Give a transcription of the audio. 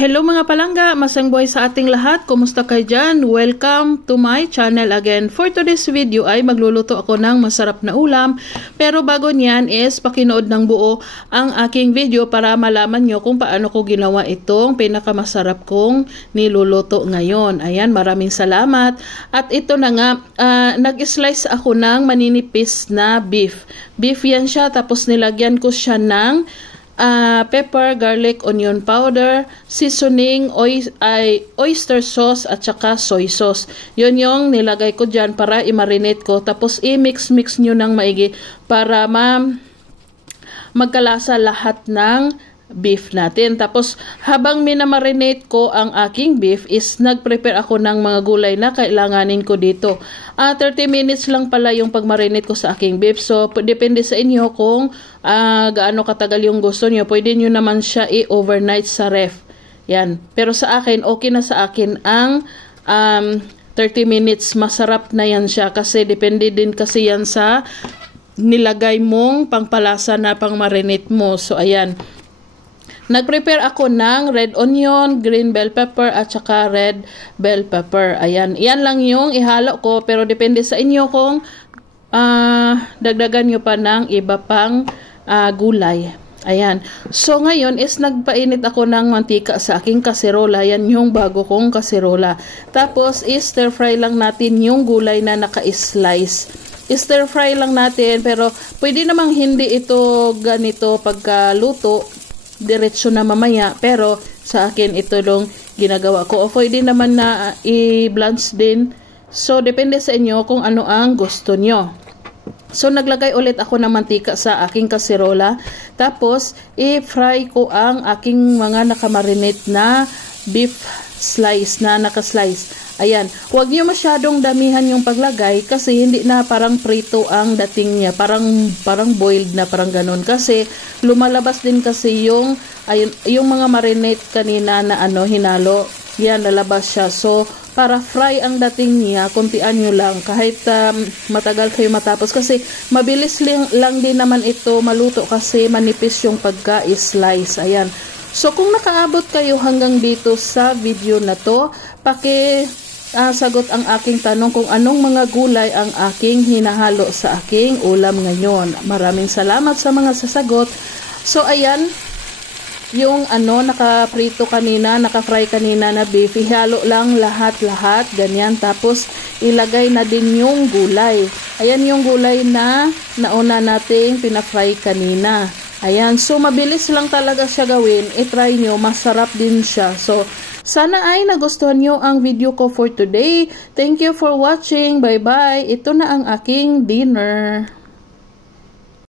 Hello mga palangga, masang buhay sa ating lahat. Kumusta kayo dyan? Welcome to my channel again. For today's video ay magluluto ako ng masarap na ulam. Pero bago niyan is pakinood ng buo ang aking video para malaman nyo kung paano ko ginawa itong pinakamasarap kong niluluto ngayon. Ayan, maraming salamat. At ito na nga, nag-slice ako ng maninipis na beef. Beef yan siya, tapos nilagyan ko siya ng pepper, garlic, onion powder, seasoning, oyster sauce at saka soy sauce. Yun yung nilagay ko dyan para i-marinate ko. Tapos i-mix-mix nyo ng maigi para magkalasa lahat ng beef natin. Tapos habang minamarinate ko ang aking beef is nag-prepare ako ng mga gulay na kailanganin ko dito. 30 minutes lang pala yung pag-marinate ko sa aking beef. So depende sa inyo kung gaano katagal yung gusto nyo. Pwede nyo naman siya i-overnight sa ref. Yan. Pero sa akin, okay na sa akin ang 30 minutes. Masarap na yan siya kasi depende din kasi yan sa nilagay mong pangpalasa na pang-marinate mo. So ayan. Nag-prepare ako ng red onion, green bell pepper, at saka red bell pepper. Ayan. Yan lang yung ihalo ko. Pero depende sa inyo kung dagdagan nyo pa ng iba pang gulay. Ayan. So ngayon is nagpainit ako ng mantika sa aking kaserola. Yan yung bago kong kaserola. Tapos is stir fry lang natin yung gulay na naka-slice. Stir fry lang natin. Pero pwede namang hindi ito ganito pagkaluto. Diretso na mamaya, pero sa akin ito lang ginagawa ko. O pwede naman na i-blanch din. So, depende sa inyo kung ano ang gusto nyo. So, naglagay ulit ako ng mantika sa aking kaserola. Tapos, i-fry ko ang aking mga nakamarinate na beef slice na nakaslice. Ayan. Huwag nyo masyadong damihan yung paglagay kasi hindi na parang prito ang dating niya. Parang boiled na, parang ganun. Kasi lumalabas din kasi yung mga marinate kanina na hinalo. Yan, lalabas siya. So, para fry ang dating niya, kuntian nyo lang. Kahit matagal kayo matapos. Kasi mabilis lang din naman ito maluto kasi manipis yung pagka-slice. Ayan. So, kung nakaabot kayo hanggang dito sa video na to, sagot ang aking tanong kung anong mga gulay ang aking hinahalo sa aking ulam ngayon. Maraming salamat sa mga sasagot. So, ayan, yung naka-prito kanina, naka-fry kanina na beef, ihalo lang lahat-lahat, ganyan. Tapos, ilagay na din yung gulay. Ayan yung gulay na nauna nating pina-fry kanina. Ayan, so mabilis lang talaga siya gawin. I-try nyo, masarap din siya. So, sana ay nagustuhan nyo ang video ko for today. Thank you for watching. Bye-bye. Ito na ang aking dinner.